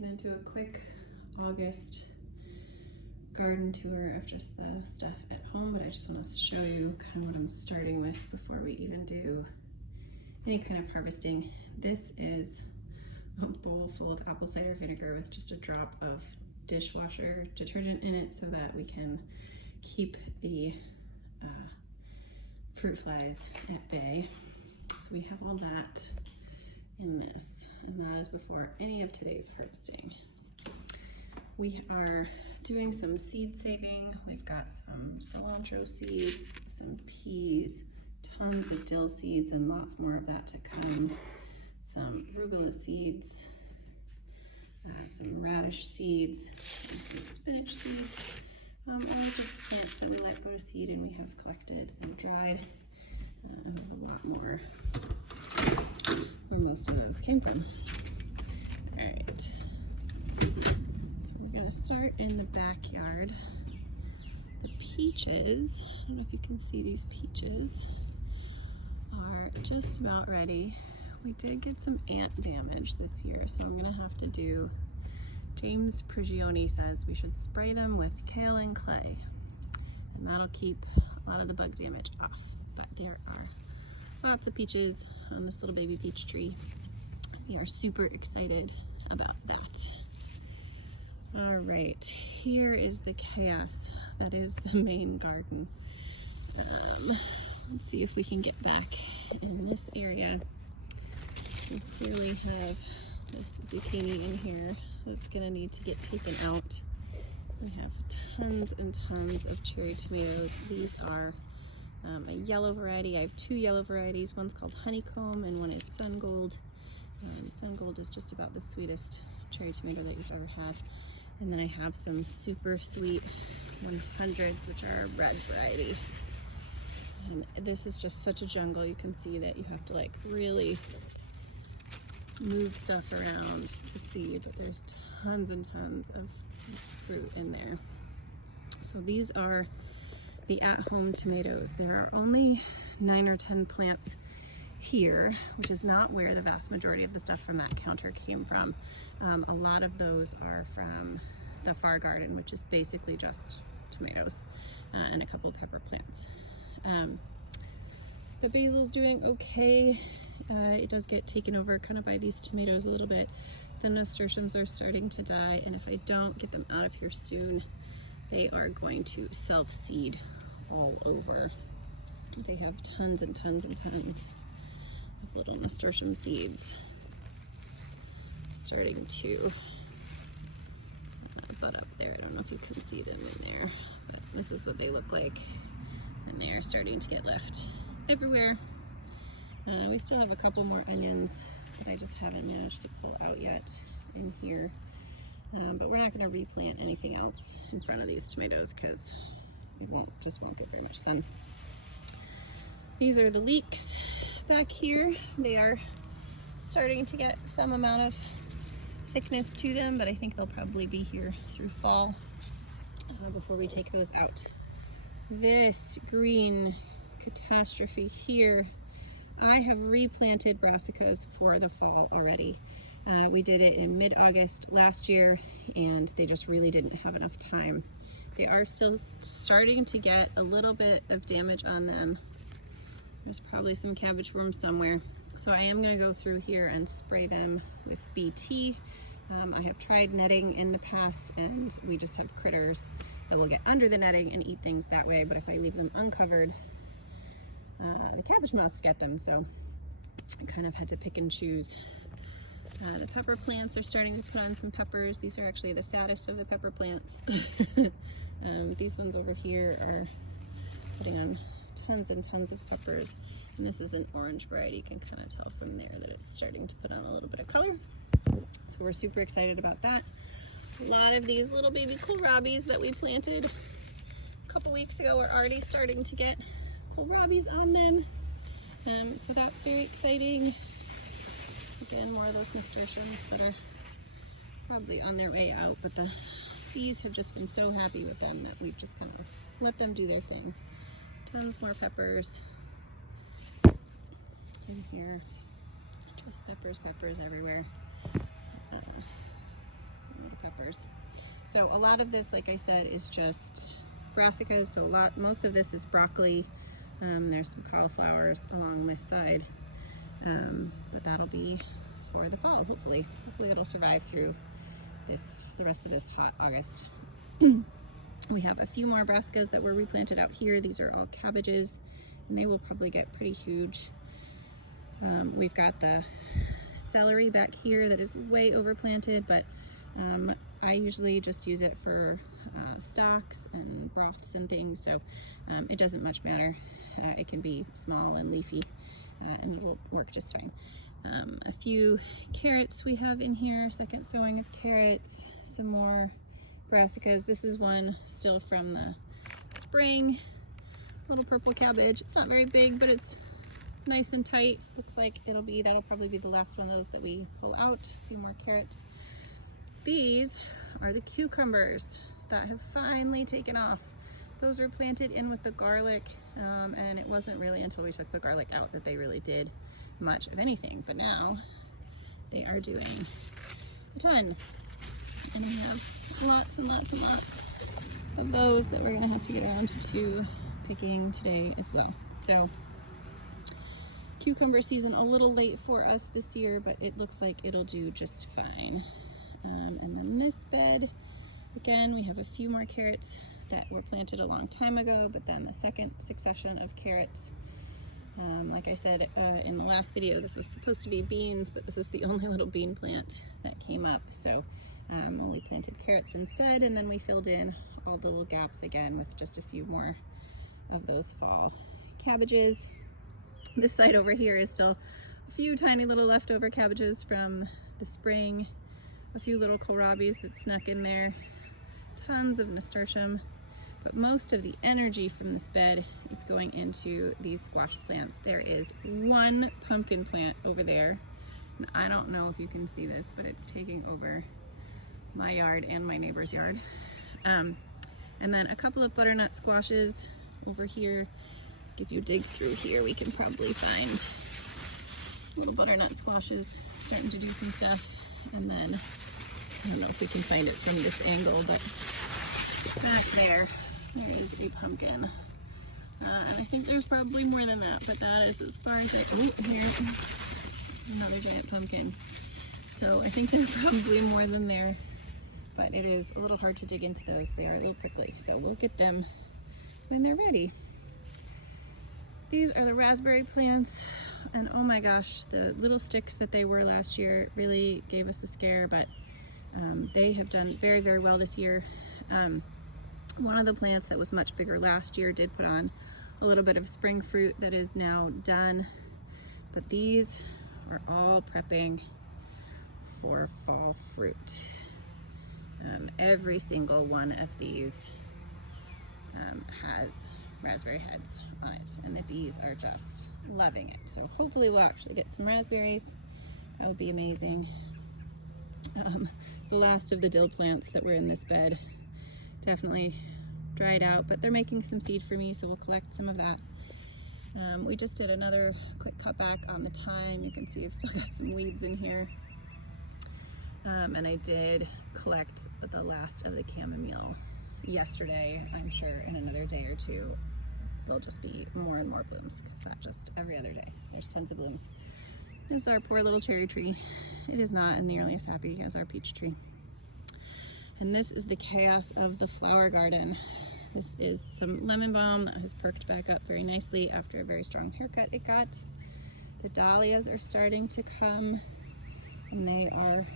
gonna do a quick August garden tour of just the stuff at home, but I just want to show you kind of what I'm starting with before we even do any kind of harvesting. This is a bowl full of apple cider vinegar with just a drop of dishwasher detergent in it so that we can keep the fruit flies at bay. So we have all that in this, and that is before any of today's harvesting. We are doing some seed saving. We've got some cilantro seeds, some peas, tons of dill seeds, and lots more of that to come. Some arugula seeds, some radish seeds, and some spinach seeds. All just plants that we let go to seed and we have collected and dried. And a lot more where most of those came from. All right. We're gonna start in the backyard. The peaches, I don't know if you can see these peaches, are just about ready. We did get some ant damage this year, so I'm gonna have to do, James Prigioni says we should spray them with kale and clay, and that'll keep a lot of the bug damage off. But there are lots of peaches on this little baby peach tree. We are super excited about that. All right, here is the chaos that is the main garden. Let's see if we can get back in this area. We clearly have this zucchini in here that's gonna need to get taken out. We have tons and tons of cherry tomatoes. These are a yellow variety. I have two yellow varieties. One's called Honeycomb and one is Sun Gold. Sun Gold is just about the sweetest cherry tomato that you've ever had. And then I have some super sweet 100s, which are a red variety. And this is just such a jungle. You can see that you have to like really move stuff around to see, but there's tons and tons of fruit in there. So these are the at-home tomatoes. There are only 9 or 10 plants here, which is not where the vast majority of the stuff from that counter came from. A lot of those are from the far garden, which is basically just tomatoes and a couple of pepper plants. The basil's doing okay. It does get taken over kind of by these tomatoes a little bit. The nasturtiums are starting to die, and if I don't get them out of here soon, they are going to self-seed all over. They have tons and tons and tons of little nasturtium seeds starting to bud up there. I don't know if you can see them in there, but this is what they look like, and they are starting to get left everywhere. We still have a couple more onions that I just haven't managed to pull out yet in here. But we're not going to replant anything else in front of these tomatoes because it just won't get very much sun. These are the leeks back here. They are starting to get some amount of thickness to them, but I think they'll probably be here through fall before we take those out. This green catastrophe here, I have replanted brassicas for the fall already. We did it in mid-August last year, and they just really didn't have enough time. They are still starting to get a little bit of damage on them. There's probably some cabbage worms somewhere. So I am gonna go through here and spray them with BT. I have tried netting in the past, and we just have critters that will get under the netting and eat things that way, but if I leave them uncovered, the cabbage moths get them, so I kind of had to pick and choose. The pepper plants are starting to put on some peppers. These are actually the saddest of the pepper plants. These ones over here are putting on tons and tons of peppers, and this is an orange variety. You can kind of tell from there that it's starting to put on a little bit of color, so we're super excited about that. A lot of these little baby kohlrabis that we planted a couple weeks ago are already starting to get kohlrabis on them, so that's very exciting. Again, more of those nasturtiums that are probably on their way out, but the bees have just been so happy with them that we've just kind of let them do their thing. Tons more peppers in here, just peppers everywhere. So a lot of this, like I said, is just brassicas. So most of this is broccoli. There's some cauliflowers along my side, but that'll be for the fall. Hopefully it'll survive through the rest of this hot August. We have a few more brassicas that were replanted out here. These are all cabbages, and they will probably get pretty huge. We've got the celery back here that is way overplanted, but I usually just use it for stocks and broths and things, so it doesn't much matter. It can be small and leafy, and it'll work just fine. A few carrots we have in here, second sowing of carrots, some more brassicas. This is one still from the spring, little purple cabbage. It's not very big, but it's nice and tight. Looks like that'll probably be the last one of those that we pull out. A few more carrots. These are the cucumbers that have finally taken off. Those were planted in with the garlic, and it wasn't really until we took the garlic out that they really did much of anything, but now they are doing a ton. And we have lots and lots and lots of those that we're gonna have to get around to picking today as well. So cucumber season a little late for us this year, but it looks like it'll do just fine. And then this bed, again, we have a few more carrots that were planted a long time ago, but then the second succession of carrots. Like I said in the last video, this was supposed to be beans, but this is the only little bean plant that came up. So we planted carrots instead, and then we filled in all the little gaps again with just a few more of those fall cabbages. This side over here is still a few tiny little leftover cabbages from the spring, a few little kohlrabis that snuck in there, tons of nasturtium, but most of the energy from this bed is going into these squash plants. There is one pumpkin plant over there, and I don't know if you can see this, but it's taking over my yard and my neighbor's yard. And then a couple of butternut squashes over here. If you dig through here, we can probably find little butternut squashes starting to do some stuff. And then, I don't know if we can find it from this angle, but back there is a pumpkin. And I think there's probably more than that, but that is as far as here's another giant pumpkin. So I think there's probably more than there, but it is a little hard to dig into those. They are a little prickly, so we'll get them when they're ready. These are the raspberry plants, and oh my gosh, the little sticks that they were last year really gave us a scare, but they have done very, very well this year. One of the plants that was much bigger last year did put on a little bit of spring fruit that is now done, but these are all prepping for fall fruit. Every single one of these has raspberry heads on it, and the bees are just loving it. So hopefully we'll actually get some raspberries. That would be amazing. The last of the dill plants that were in this bed definitely dried out, but they're making some seed for me, so we'll collect some of that. We just did another quick cut back on the thyme. You can see I've still got some weeds in here. And I did collect the last of the chamomile yesterday. I'm sure in another day or two there'll just be more and more blooms, because not just every other day. There's tons of blooms. This is our poor little cherry tree. It is not nearly as happy as our peach tree. And this is the chaos of the flower garden. This is some lemon balm that has perked back up very nicely after a very strong haircut it got. The dahlias are starting to come, and they are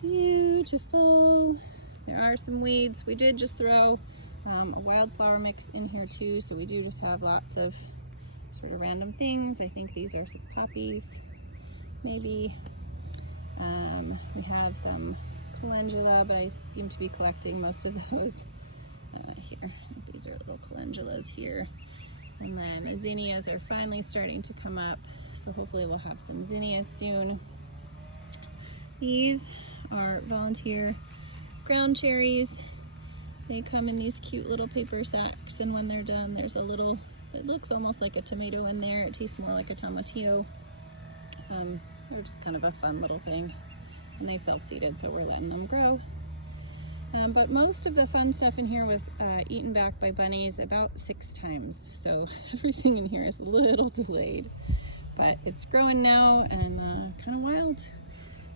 beautiful. There are some weeds. We did just throw a wildflower mix in here too, so we do just have lots of sort of random things. I think these are some poppies, maybe. We have some calendula, but I seem to be collecting most of those here. These are little calendulas here. And then zinnias are finally starting to come up, so hopefully we'll have some zinnias soon. These are volunteer ground cherries. They come in these cute little paper sacks, and when they're done, there's a little, it looks almost like a tomato in there. It tastes more like a tomatillo. They're just kind of a fun little thing, and they self-seeded, so we're letting them grow. But most of the fun stuff in here was eaten back by bunnies about 6 times. So everything in here is a little delayed. But it's growing now and kind of wild.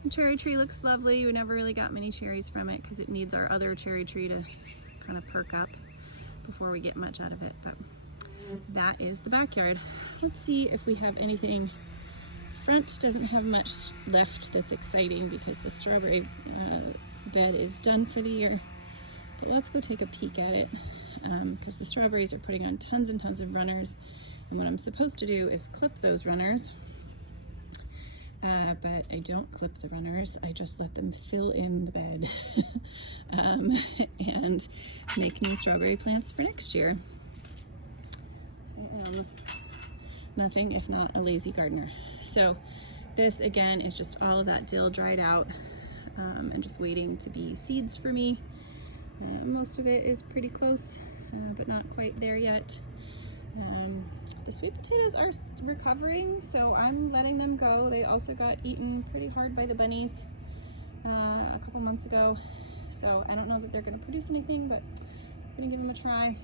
The cherry tree looks lovely. We never really got many cherries from it because it needs our other cherry tree to kind of perk up before we get much out of it. But that is the backyard. Let's see if we have anything. Front doesn't have much left that's exciting because the strawberry bed is done for the year. But let's go take a peek at it because the strawberries are putting on tons and tons of runners. And what I'm supposed to do is clip those runners. But I don't clip the runners, I just let them fill in the bed and make new strawberry plants for next year. I am nothing if not a lazy gardener. So this again is just all of that dill dried out and just waiting to be seeds for me. Most of it is pretty close, but not quite there yet. The sweet potatoes are recovering, so I'm letting them go. They also got eaten pretty hard by the bunnies a couple months ago, so I don't know that they're going to produce anything, but I'm going to give them a try.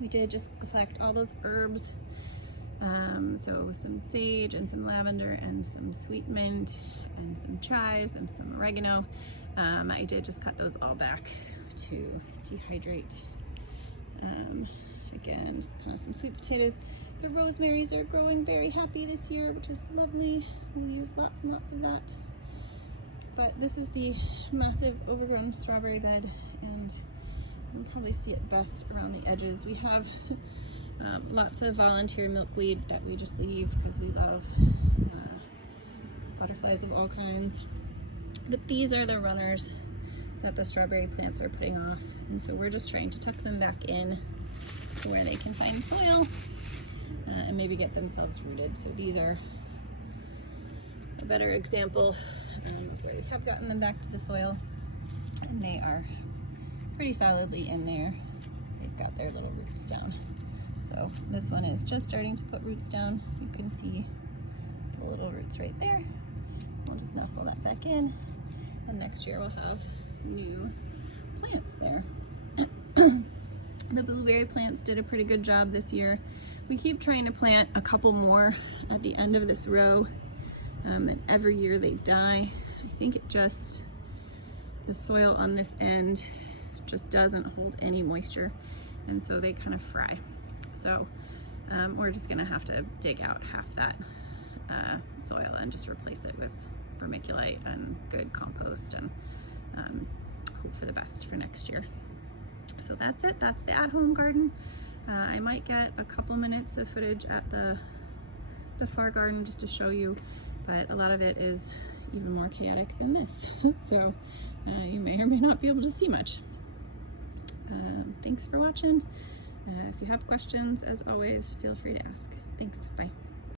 We did just collect all those herbs, so it was some sage and some lavender and some sweet mint and some chives and some oregano. I did just cut those all back to dehydrate. Again, just kind of some sweet potatoes. The rosemaries are growing very happy this year, which is lovely. We use lots and lots of that. But this is the massive overgrown strawberry bed, and you'll probably see it best around the edges. We have lots of volunteer milkweed that we just leave because we love butterflies of all kinds. But these are the runners that the strawberry plants are putting off, and so we're just trying to tuck them back in to where they can find soil and maybe get themselves rooted. So these are a better example of where we have gotten them back to the soil, and they are pretty solidly in there. They've got their little roots down. So this one is just starting to put roots down. You can see the little roots right there. We'll just nestle that back in, and next year we'll have new plants there. The blueberry plants did a pretty good job this year. We keep trying to plant a couple more at the end of this row, and every year they die. I think it just, the soil on this end just doesn't hold any moisture, and so they kind of fry. So we're just gonna have to dig out half that soil and just replace it with vermiculite and good compost, and hope for the best for next year. So that's it. That's the at-home garden. I might get a couple minutes of footage at the far garden just to show you, but a lot of it is even more chaotic than this. So you may or may not be able to see much. Thanks for watching. If you have questions, as always, feel free to ask. Thanks. Bye.